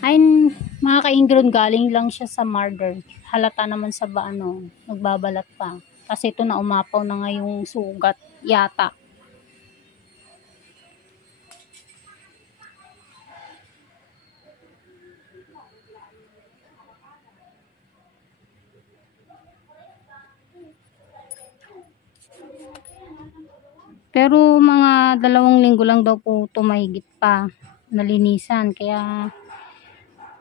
Ay, mga ka-ingron, galing lang siya sa murder. Halata naman sa nagbabalat pa. Kasi ito na umapaw na nga yung sugat yata. Pero mga 2 linggo lang daw po tumahigit pa nalinisan. Kaya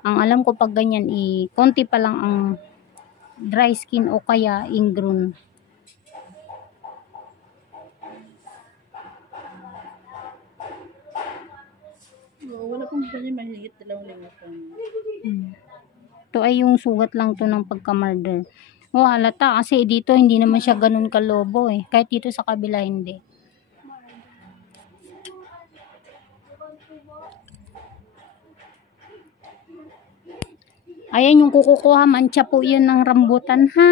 ang alam ko pag ganyan konti pa lang ang dry skin o kaya ingrown. Wala pong ganyan, mahigit 2 linggo po. Ito ay yung sugat lang to ng pagka-murder. O halata kasi dito hindi naman siya ganun kalobo eh. Kahit dito sa kabila hindi. Ayan yung kukuha, mancha po yun ng rambutan ha.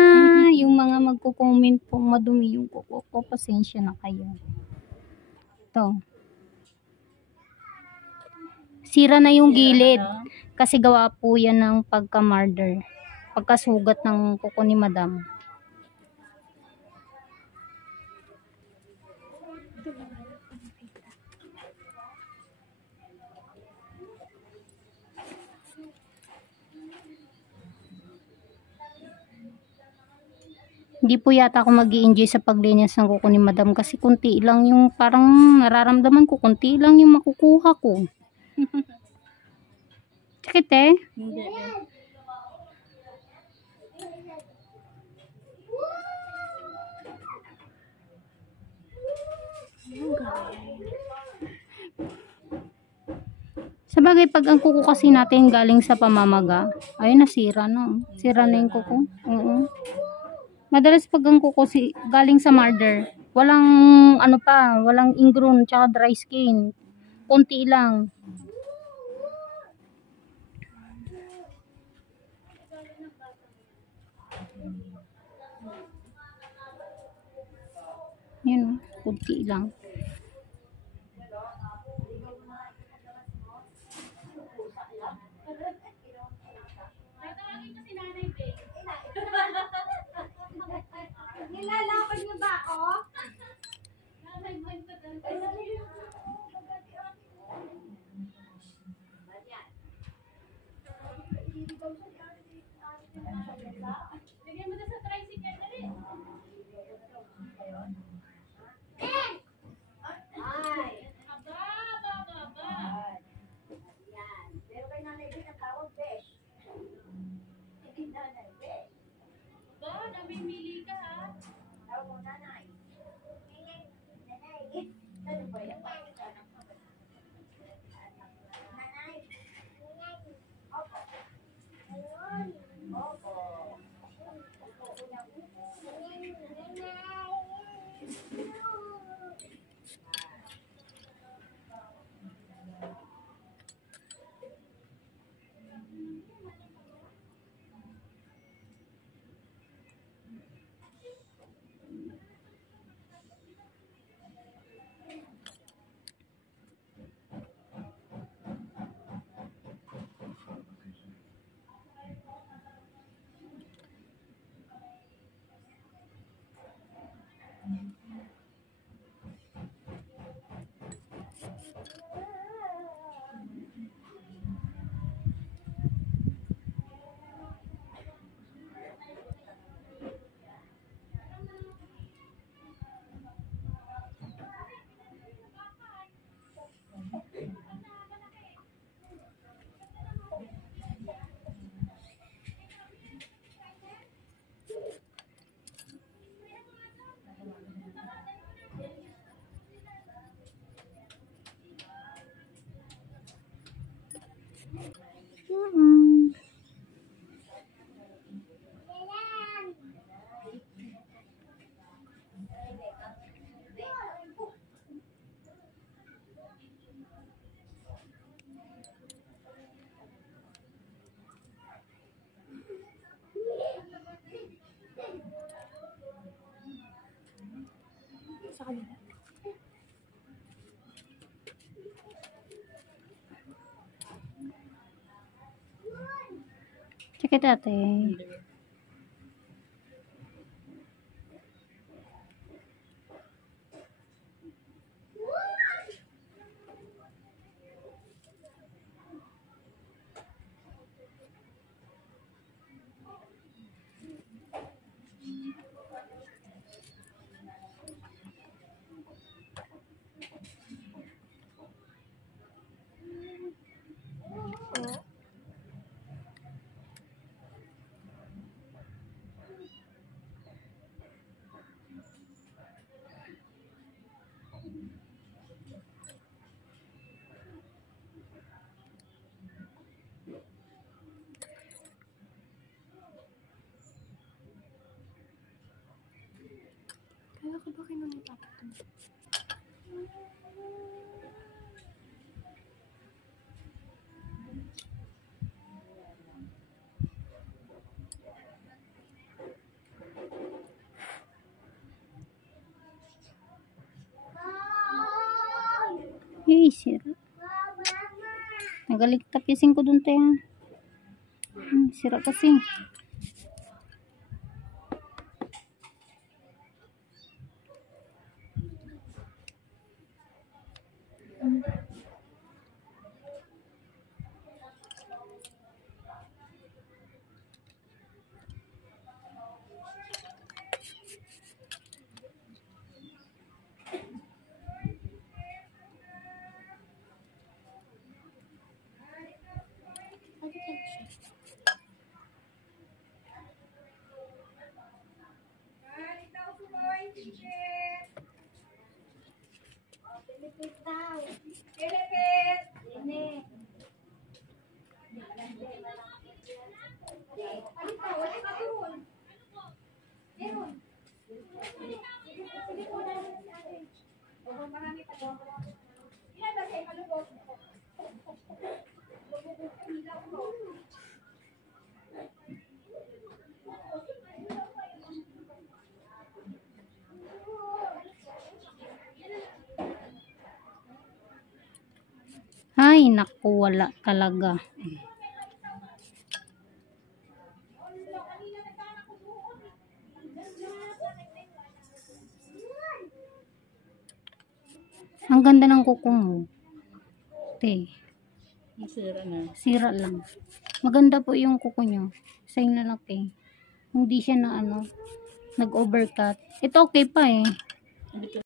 Yung mga magko-comment po madumi yung kuko ko, pasensya na kayo. Ito. Sira na yung gilid kasi gawa po yan ng pagka-murder. Pagkasugat ng kuko ni madam. Hindi po yata ako mag-i-enjoy sa paglinis ng kuko ni madam kasi kunti lang yung parang nararamdaman ko, kunti lang yung makukuha ko. Sakit eh? Hindi. Sabagay pag ang kuko kasi natin galing sa pamamaga, ayun nasira no. Sira na yung kuko. Oo. Madalas pag ang kuko galing sa murder, walang walang ingrown tsaka dry skin. Konti lang. Yun, konti lang. Nilalaban niyo ba ako? Bigyan mo na sa tricycle dali. Ay. Aba. Yan. Pero kay nanay din ang tawag besh. Hindi nanay besh. Aba, namimili ka ha. Tawag mo nanay. Nanay. Ano ba yan? Nanay. Opo. Opo. Sa kanila. Sakit ate. Kaya ko ba kinamutap ito? Yay, sira. Nagaligtap yung ko dun tayo. Sira kasi. Ay, naku, wala talaga. Ang ganda ng kuko mo. Te, Masira na. sira lang. Maganda po yung kuko nyo. Sa yung lalaki. Hindi siya na ano, nag-overcut. Ito okay pa eh.